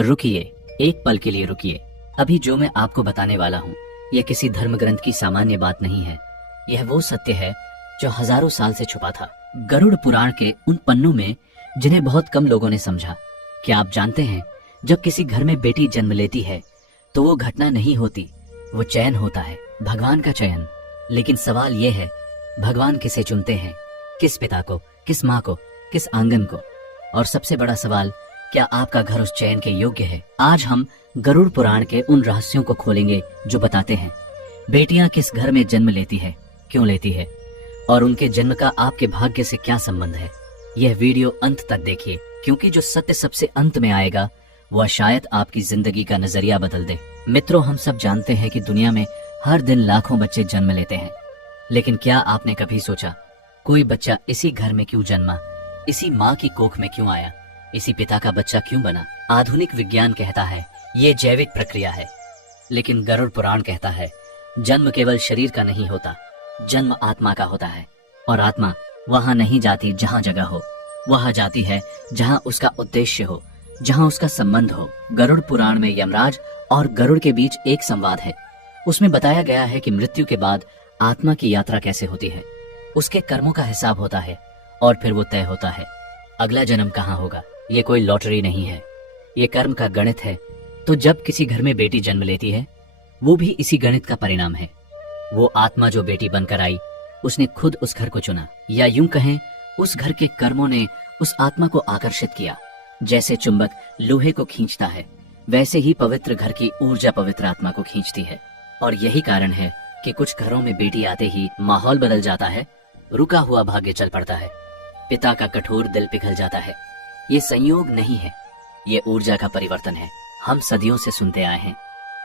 रुकिए, एक पल के लिए रुकिए। अभी जो मैं आपको बताने वाला हूँ यह किसी धर्म ग्रंथ की सामान्य बात नहीं है। यह वो सत्य है जो हजारों साल से छुपा था, गरुड़ पुराण के उन पन्नों में जिन्हें बहुत कम लोगों ने समझा। क्या आप जानते हैं, जब किसी घर में बेटी जन्म लेती है तो वो घटना नहीं होती, वो चयन होता है, भगवान का चयन। लेकिन सवाल ये है, भगवान किसे चुनते हैं? किस पिता को, किस माँ को, किस आंगन को? और सबसे बड़ा सवाल, क्या आपका घर उस चयन के योग्य है? आज हम गरुड़ पुराण के उन रहस्यों को खोलेंगे जो बताते हैं बेटियां किस घर में जन्म लेती है, क्यों लेती है, और उनके जन्म का आपके भाग्य से क्या संबंध है। यह वीडियो अंत तक देखिए, क्योंकि जो सत्य सबसे अंत में आएगा वह शायद आपकी जिंदगी का नजरिया बदल दे। मित्रों, हम सब जानते हैं कि दुनिया में हर दिन लाखों बच्चे जन्म लेते हैं, लेकिन क्या आपने कभी सोचा कोई बच्चा इसी घर में क्यों जन्मा, इसी माँ की कोख में क्यों आया, इसी पिता का बच्चा क्यों बना? आधुनिक विज्ञान कहता है ये जैविक प्रक्रिया है, लेकिन गरुड़ पुराण कहता है जन्म केवल शरीर का नहीं होता, जन्म आत्मा का होता है। और आत्मा वहां नहीं जाती जहां जगह हो, वहां जाती है जहां उसका उद्देश्य हो, जहां उसका संबंध हो। गरुड़ पुराण में यमराज और गरुड़ के बीच एक संवाद है। उसमें बताया गया है कि मृत्यु के बाद आत्मा की यात्रा कैसे होती है। उसके कर्मों का हिसाब होता है और फिर वो तय होता है अगला जन्म कहाँ होगा। ये कोई लॉटरी नहीं है, ये कर्म का गणित है। तो जब किसी घर में बेटी जन्म लेती है, वो भी इसी गणित का परिणाम है। वो आत्मा जो बेटी बनकर आई, उसने खुद उस घर को चुना, या यूं कहें उस घर के कर्मों ने उस आत्मा को आकर्षित किया। जैसे चुंबक लोहे को खींचता है, वैसे ही पवित्र घर की ऊर्जा पवित्र आत्मा को खींचती है। और यही कारण है कि कुछ घरों में बेटी आते ही माहौल बदल जाता है, रुका हुआ भाग्य चल पड़ता है, पिता का कठोर दिल पिघल जाता है। ये संयोग नहीं है, ये ऊर्जा का परिवर्तन है। हम सदियों से सुनते आए हैं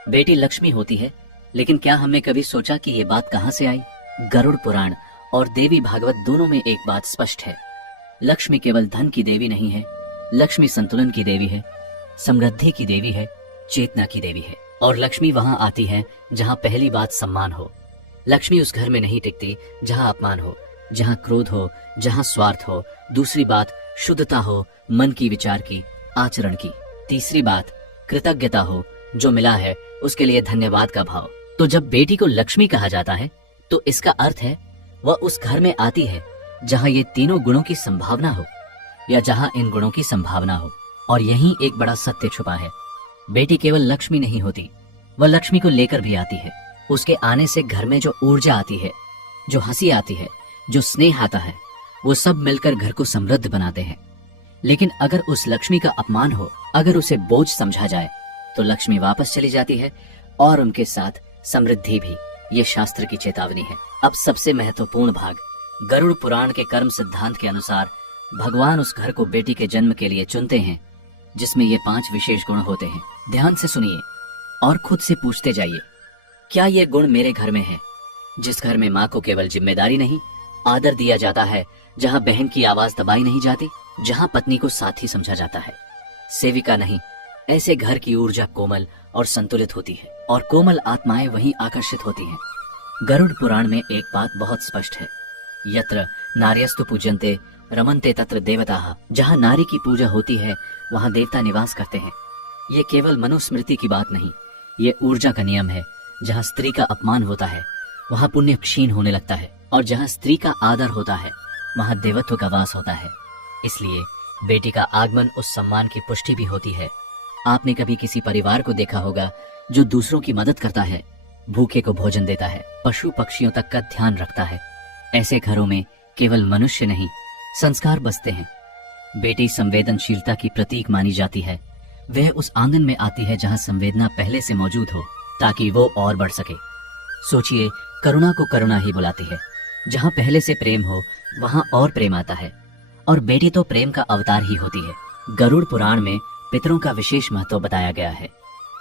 बेटी लक्ष्मी होती है, लेकिन क्या हमने कभी सोचा कि ये बात कहां से आई? गरुड़ पुराण और देवी भागवत दोनों में एक बात स्पष्ट है, लक्ष्मी केवल धन की देवी नहीं है, लक्ष्मी संतुलन की देवी है, समृद्धि की देवी है, चेतना की देवी है। और लक्ष्मी वहां आती है जहां पहली बात सम्मान हो। लक्ष्मी उस घर में नहीं टिकती जहां अपमान हो, जहां क्रोध हो, जहां स्वार्थ हो। दूसरी बात शुद्धता हो, मन की, विचार की, आचरण की। तीसरी बात कृतज्ञता हो, जो मिला है उसके लिए धन्यवाद का भाव। तो जब बेटी को लक्ष्मी कहा जाता है तो इसका अर्थ है वह उस घर में आती है जहां ये तीनों गुणों की संभावना हो, या जहां इन गुणों की संभावना हो। और यहीं एक बड़ा सत्य छुपा है, बेटी केवल लक्ष्मी नहीं होती, वह लक्ष्मी को लेकर भी आती है। उसके आने से घर में जो ऊर्जा आती है, जो हंसी आती है, जो स्नेह आता है, वो सब मिलकर घर को समृद्ध बनाते हैं। लेकिन अगर उस लक्ष्मी का अपमान हो, अगर उसे बोझ समझा जाए, तो लक्ष्मी वापस चली जाती है और उनके साथ समृद्धि भी। ये शास्त्र की चेतावनी है। अब सबसे महत्वपूर्ण भाग, गरुड़ पुराण के कर्म सिद्धांत के अनुसार भगवान उस घर को बेटी के जन्म के लिए चुनते हैं जिसमें ये 5 विशेष गुण होते हैं। ध्यान से सुनिए और खुद से पूछते जाइए, क्या ये गुण मेरे घर में है? जिस घर में माँ को केवल जिम्मेदारी नहीं, आदर दिया जाता है, जहाँ बहन की आवाज दबाई नहीं जाती, जहाँ पत्नी को साथी समझा जाता है, सेविका नहीं, ऐसे घर की ऊर्जा कोमल और संतुलित होती है, और कोमल आत्माएं वहीं आकर्षित होती हैं। गरुड़ पुराण में एक बात बहुत स्पष्ट है, यत्र नार्यस्तु पूजन्ते रमन्ते तत्र देवताः। जहाँ नारी की पूजा होती है वहाँ देवता निवास करते हैं। ये केवल मनुस्मृति की बात नहीं, ये ऊर्जा का नियम है। जहाँ स्त्री का अपमान होता है वहाँ पुण्य क्षीण होने लगता है, और जहाँ स्त्री का आदर होता है वहाँ देवत्व का वास होता है। इसलिए बेटी का आगमन उस सम्मान की पुष्टि भी होती है। आपने कभी किसी परिवार को देखा होगा जो दूसरों की मदद करता है, भूखे को भोजन देता है, पशु पक्षियों तक का ध्यान रखता है। ऐसे घरों में केवल मनुष्य नहीं, संस्कार बसते हैं। बेटी संवेदनशीलता की प्रतीक मानी जाती है। वह उस आंगन में आती है जहां संवेदना पहले से मौजूद हो, ताकि वो और बढ़ सके। सोचिए, करुणा को करुणा ही बुलाती है। जहां पहले से प्रेम हो वहां और प्रेम आता है, और बेटी तो प्रेम का अवतार ही होती है। गरुड़ पुराण में पितरों का विशेष महत्व बताया गया है।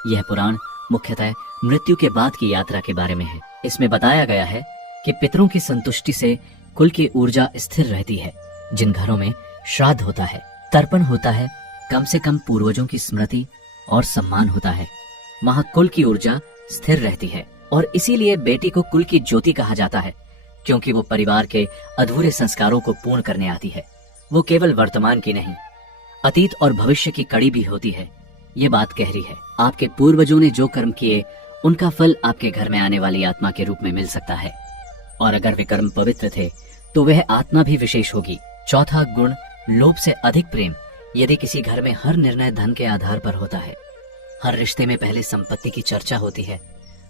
यह पुराण मुख्यतः मृत्यु के बाद की यात्रा के बारे में है। इसमें बताया गया है कि पितरों की संतुष्टि से कुल की ऊर्जा स्थिर रहती है। जिन घरों में श्राद्ध होता है, तर्पण होता है, कम से कम पूर्वजों की स्मृति और सम्मान होता है, वहां कुल की ऊर्जा स्थिर रहती है। और इसीलिए बेटी को कुल की ज्योति कहा जाता है, क्योंकि वो परिवार के अधूरे संस्कारों को पूर्ण करने आती है। वो केवल वर्तमान की नहीं, अतीत और भविष्य की कड़ी भी होती है। ये बात गहरी है। आपके पूर्वजों ने जो कर्म किए उनका फल आपके घर में आने वाली आत्मा के रूप में मिल सकता है, और अगर वे कर्म पवित्र थे तो वह आत्मा भी विशेष होगी। चौथा गुण, लोभ से अधिक प्रेम। यदि किसी घर में हर निर्णय धन के आधार पर होता है, हर रिश्ते में पहले संपत्ति की चर्चा होती है,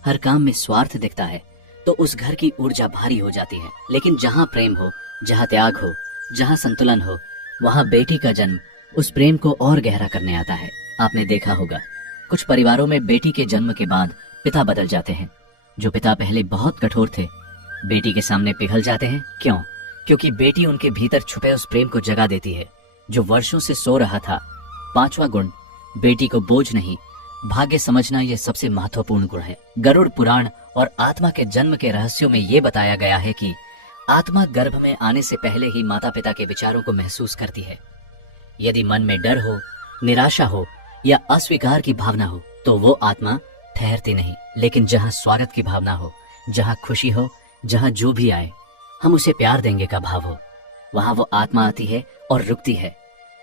हर काम में स्वार्थ दिखता है, तो उस घर की ऊर्जा भारी हो जाती है। लेकिन जहाँ प्रेम हो, जहाँ त्याग हो, जहाँ संतुलन हो, वहाँ बेटी का जन्म उस प्रेम को और गहरा करने आता है। आपने देखा होगा, कुछ परिवारों में बेटी के जन्म के बाद पिता बदल जाते हैं। जो पिता पहले बहुत कठोर थे, बेटी के सामने पिघल जाते हैं। क्यों? क्योंकि बेटी उनके भीतर छुपे उस प्रेम को जगा देती है जो वर्षों से सो रहा था। पांचवा गुण, बेटी को बोझ नहीं, भाग्य समझना यह सबसे महत्वपूर्ण गुण है। गरुड़ पुराण और आत्मा के जन्म के रहस्यों में यह बताया गया है कि आत्मा गर्भ में आने से पहले ही माता पिता के विचारों को महसूस करती है। यदि मन में डर हो, निराशा हो या अस्वीकार की भावना हो तो वो आत्मा ठहरती नहीं। लेकिन जहाँ स्वागत की भावना हो, जहाँ खुशी हो, जहाँ जो भी आए हम उसे प्यार देंगे का भाव हो, वहां वो आत्मा आती है और रुकती है।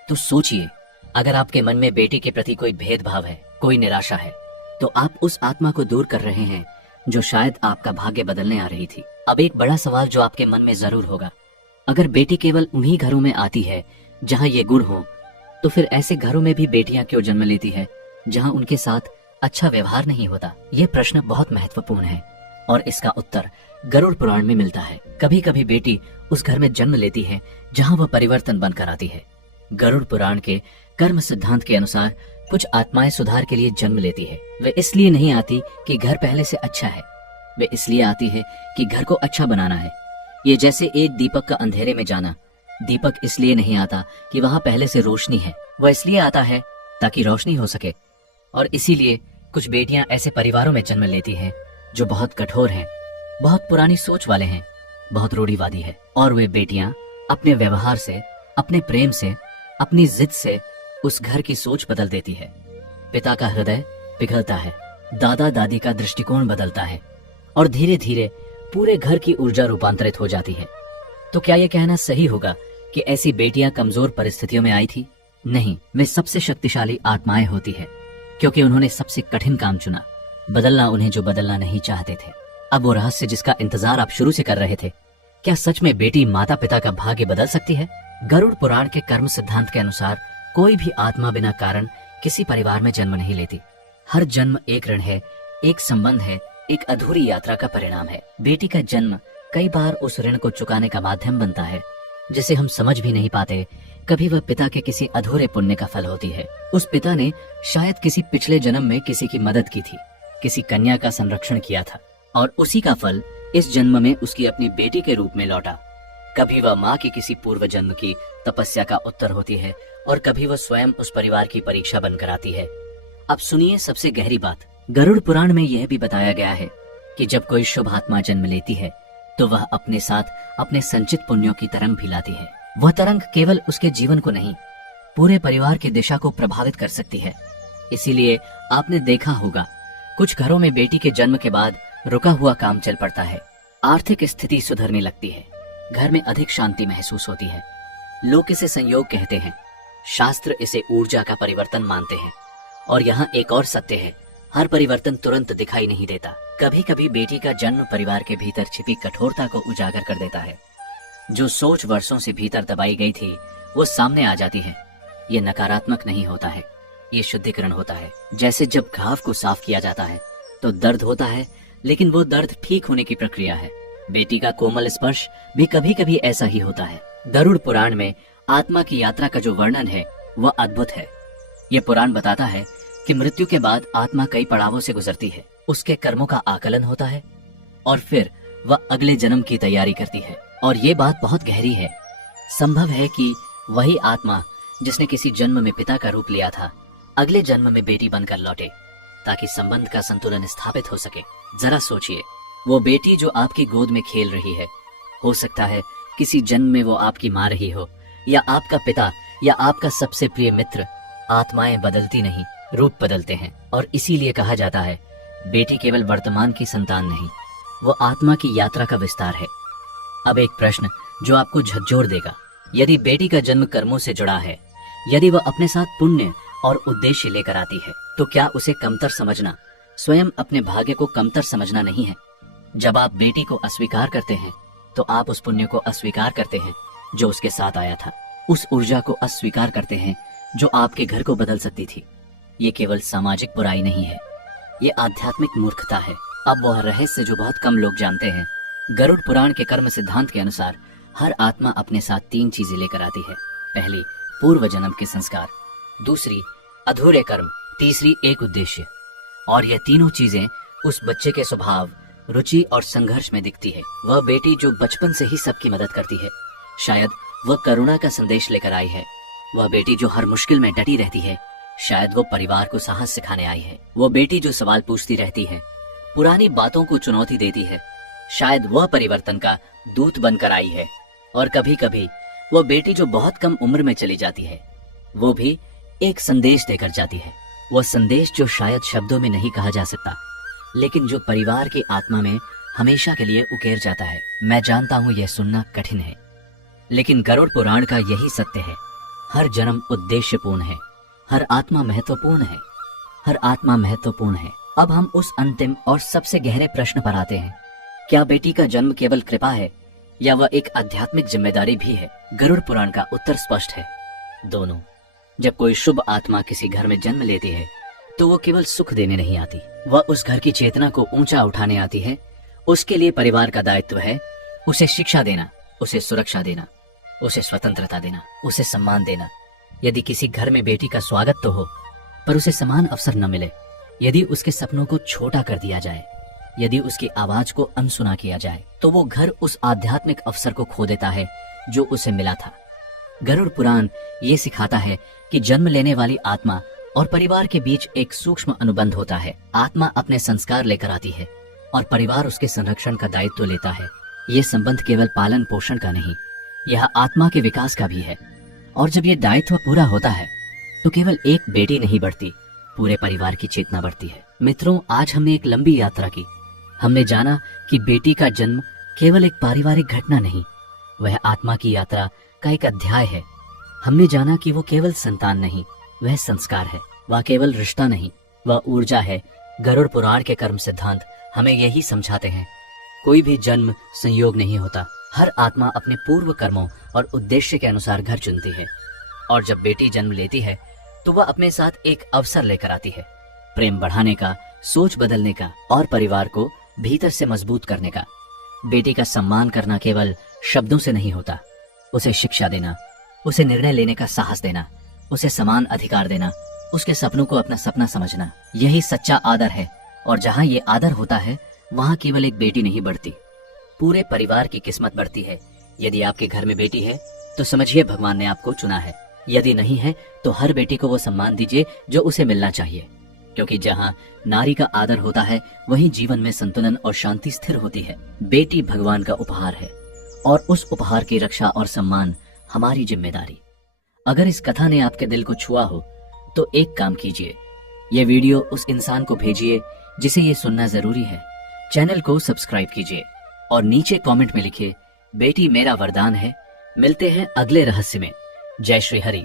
तो सोचिए, अगर आपके मन में बेटी के प्रति कोई भेदभाव है, कोई निराशा है, तो आप उस आत्मा को दूर कर रहे हैं जो शायद आपका भाग्य बदलने आ रही थी। अब एक बड़ा सवाल जो आपके मन में जरूर होगा, अगर बेटी केवल उन्हीं घरों में आती है जहां ये गुण हो, तो फिर ऐसे घरों में भी बेटियां क्यों जन्म लेती है जहां उनके साथ अच्छा व्यवहार नहीं होता? यह प्रश्न बहुत महत्वपूर्ण है और इसका उत्तर गरुड़ पुराण में मिलता है। कभी कभी बेटी उस घर में जन्म लेती है जहां वह परिवर्तन बनकर आती है। गरुड़ पुराण के कर्म सिद्धांत के अनुसार कुछ आत्माएं सुधार के लिए जन्म लेती है। वे इसलिए नहीं आती कि घर पहले से अच्छा है, वे इसलिए आती है कि घर को अच्छा बनाना है। ये जैसे एक दीपक का अंधेरे में जाना। दीपक इसलिए नहीं आता कि वहां पहले से रोशनी है, वह इसलिए आता है ताकि रोशनी हो सके। और इसीलिए कुछ बेटियां ऐसे परिवारों में जन्म लेती हैं जो बहुत कठोर हैं, बहुत पुरानी सोच वाले हैं, बहुत रूढ़िवादी है। और वे बेटियां अपने व्यवहार से, अपने प्रेम से, अपनी जिद से उस घर की सोच बदल देती है। पिता का हृदय पिघलता है, दादा दादी का दृष्टिकोण बदलता है और धीरे धीरे पूरे घर की ऊर्जा रूपांतरित हो जाती है। तो क्या यह कहना सही होगा कि ऐसी बेटियां कमजोर परिस्थितियों में आई थी? नहीं, वे सबसे शक्तिशाली आत्माएं होती है क्योंकि उन्होंने सबसे कठिन काम चुना, बदलना उन्हें जो बदलना नहीं चाहते थे। अब वो रहस्य जिसका इंतजार आप शुरू से कर रहे थे, क्या सच में बेटी माता पिता का भाग्य बदल सकती है? गरुड़ पुराण के कर्म सिद्धांत के अनुसार कोई भी आत्मा बिना कारण किसी परिवार में जन्म नहीं लेती। हर जन्म एक ऋण है, एक संबंध है, एक अधूरी यात्रा का परिणाम है। बेटी का जन्म कई बार उस ऋण को चुकाने का माध्यम बनता है जिसे हम समझ भी नहीं पाते। कभी वह पिता के किसी अधूरे पुण्य का फल होती है। उस पिता ने शायद किसी पिछले जन्म में किसी की मदद की थी, किसी कन्या का संरक्षण किया था और उसी का फल इस जन्म में उसकी अपनी बेटी के रूप में लौटा। कभी वह माँ की किसी पूर्व जन्म की तपस्या का उत्तर होती है और कभी वह स्वयं उस परिवार की परीक्षा बनकर आती है। अब सुनिए सबसे गहरी बात। गरुड़ पुराण में यह भी बताया गया है कि जब कोई शुभ आत्मा जन्म लेती है तो वह अपने साथ अपने संचित पुण्यों की तरंग भी लाती है। वह तरंग केवल उसके जीवन को नहीं, पूरे परिवार की दिशा को प्रभावित कर सकती है। इसीलिए आपने देखा होगा, कुछ घरों में बेटी के जन्म के बाद रुका हुआ काम चल पड़ता है, आर्थिक स्थिति सुधरने लगती है, घर में अधिक शांति महसूस होती है। लोग इसे संयोग कहते हैं, शास्त्र इसे ऊर्जा का परिवर्तन मानते हैं। और यहाँ एक और सत्य है, हर परिवर्तन तुरंत दिखाई नहीं देता। कभी कभी बेटी का जन्म परिवार के भीतर छिपी कठोरता को उजागर कर देता है। जो सोच वर्षों से भीतर दबाई गई थी वो सामने आ जाती है। ये नकारात्मक नहीं होता है, ये शुद्धिकरण होता है। जैसे जब घाव को साफ किया जाता है तो दर्द होता है, लेकिन वो दर्द ठीक होने की प्रक्रिया है। बेटी का कोमल स्पर्श भी कभी कभी ऐसा ही होता है। गरुड़ पुराण में आत्मा की यात्रा का जो वर्णन है वह अद्भुत है। यह पुराण बताता है कि मृत्यु के बाद आत्मा कई पड़ावों से गुजरती है, उसके कर्मों का आकलन होता है और फिर वह अगले जन्म की तैयारी करती है। और ये बात बहुत गहरी है। संभव है कि वही आत्मा जिसने किसी जन्म में पिता का रूप लिया था, अगले जन्म में बेटी बनकर लौटे ताकि संबंध का संतुलन स्थापित हो सके। जरा सोचिए, वो बेटी जो आपकी गोद में खेल रही है, हो सकता है किसी जन्म में वो आपकी माँ रही हो, या आपका पिता, या आपका सबसे प्रिय मित्र। आत्माएं बदलती नहीं, रूप बदलते हैं। और इसीलिए कहा जाता है, बेटी केवल वर्तमान की संतान नहीं, वो आत्मा की यात्रा का विस्तार है। अब एक प्रश्न जो आपको झकझोर देगा, यदि बेटी का जन्म कर्मों से जुड़ा है, यदि वह अपने साथ पुण्य और उद्देश्य लेकर आती है, तो क्या उसे कमतर समझना स्वयं अपने भाग्य को कमतर समझना नहीं है? जब आप बेटी को अस्वीकार करते हैं तो आप उस पुण्य को अस्वीकार करते हैं जो उसके साथ आया था, उस ऊर्जा को अस्वीकार करते हैं जो आपके घर को बदल सकती थी। ये केवल सामाजिक बुराई नहीं है, ये आध्यात्मिक मूर्खता है। अब वह रहस्य जो बहुत कम लोग जानते हैं। गरुड़ पुराण के कर्म सिद्धांत के अनुसार हर आत्मा अपने साथ 3 चीजें लेकर आती है। पहली, पूर्व जन्म के संस्कार, दूसरी अधूरे कर्म, तीसरी एक उद्देश्य। और ये तीनों चीजें उस बच्चे के स्वभाव, रुचि और संघर्ष में दिखती है। वह बेटी जो बचपन से ही सबकी मदद करती है, शायद वह करुणा का संदेश लेकर आई है। वह बेटी जो हर मुश्किल में डटी रहती है, शायद वो परिवार को साहस सिखाने आई है। वो बेटी जो सवाल पूछती रहती है, पुरानी बातों को चुनौती देती है, शायद वह परिवर्तन का दूत बनकर आई है। और कभी कभी वो बेटी जो बहुत कम उम्र में चली जाती है, वो भी एक संदेश देकर जाती है। वह संदेश जो शायद शब्दों में नहीं कहा जा सकता, लेकिन जो परिवार की आत्मा में हमेशा के लिए उकेर जाता है। मैं जानता हूँ यह सुनना कठिन है, लेकिन गरुड़ पुराण का यही सत्य है। हर जन्म उद्देश्यपूर्ण है, हर आत्मा महत्वपूर्ण है, हर आत्मा महत्वपूर्ण है। अब हम उस अंतिम और सबसे गहरे प्रश्न पर आते हैं, क्या बेटी का जन्म केवल कृपा है या वह एक आध्यात्मिक जिम्मेदारी भी है? गरुड़ पुराण का उत्तर स्पष्ट है, दोनों। जब कोई शुभ आत्मा किसी घर में जन्म लेती है तो वो केवल सुख देने नहीं आती, वह उस घर की चेतना को ऊंचा उठाने आती है। उसके लिए परिवार का दायित्व है उसे शिक्षा देना, उसे सुरक्षा देना, उसे स्वतंत्रता देना, उसे सम्मान देना। यदि किसी घर में बेटी का स्वागत तो हो, पर उसे समान अवसर न मिले, यदि उसके सपनों को छोटा कर दिया जाए, यदि उसकी आवाज को अनसुना किया जाए, तो वो घर उस आध्यात्मिक अवसर को खो देता है जो उसे मिला था। गरुड़ पुराण ये सिखाता है कि जन्म लेने वाली आत्मा और परिवार के बीच एक सूक्ष्म अनुबंध होता है। आत्मा अपने संस्कार लेकर आती है और परिवार उसके संरक्षण का दायित्व लेता है। ये संबंध केवल पालन पोषण का नहीं, यह आत्मा के विकास का भी है। और जब ये दायित्व पूरा होता है तो केवल एक बेटी नहीं बढ़ती, पूरे परिवार की चेतना बढ़ती है। मित्रों, आज हमने एक लंबी यात्रा की। हमने जाना कि बेटी का जन्म केवल एक पारिवारिक घटना नहीं, वह आत्मा की यात्रा का एक अध्याय है। हमने जाना कि वो केवल संतान नहीं, वह संस्कार है। वह केवल रिश्ता नहीं, वह ऊर्जा है। गरुड़ पुराण के कर्म सिद्धांत हमें यही समझाते हैं, कोई भी जन्म संयोग नहीं होता। हर आत्मा अपने पूर्व कर्मों और उद्देश्य के अनुसार घर चुनती है। और जब बेटी जन्म लेती है तो वह अपने साथ एक अवसर लेकर आती है, प्रेम बढ़ाने का, सोच बदलने का और परिवार को भीतर से मजबूत करने का। बेटी का सम्मान करना केवल शब्दों से नहीं होता, उसे शिक्षा देना, उसे निर्णय लेने का साहस देना, उसे समान अधिकार देना, उसके सपनों को अपना सपना समझना, यही सच्चा आदर है। और जहाँ ये आदर होता है वहाँ केवल एक बेटी नहीं बढ़ती, पूरे परिवार की किस्मत बढ़ती है। यदि आपके घर में बेटी है तो समझिए भगवान ने आपको चुना है। यदि नहीं है तो हर बेटी को वो सम्मान दीजिए जो उसे मिलना चाहिए, क्योंकि जहाँ नारी का आदर होता है वहीं जीवन में संतुलन और शांति स्थिर होती है। बेटी भगवान का उपहार है और उस उपहार की रक्षा और सम्मान हमारी जिम्मेदारी। अगर इस कथा ने आपके दिल को छुआ हो तो एक काम कीजिए, ये वीडियो उस इंसान को भेजिए जिसे ये सुनना जरूरी है। चैनल को सब्सक्राइब कीजिए और नीचे कमेंट में लिखिए, बेटी मेरा वरदान है। मिलते हैं अगले रहस्य में। जय श्री हरि।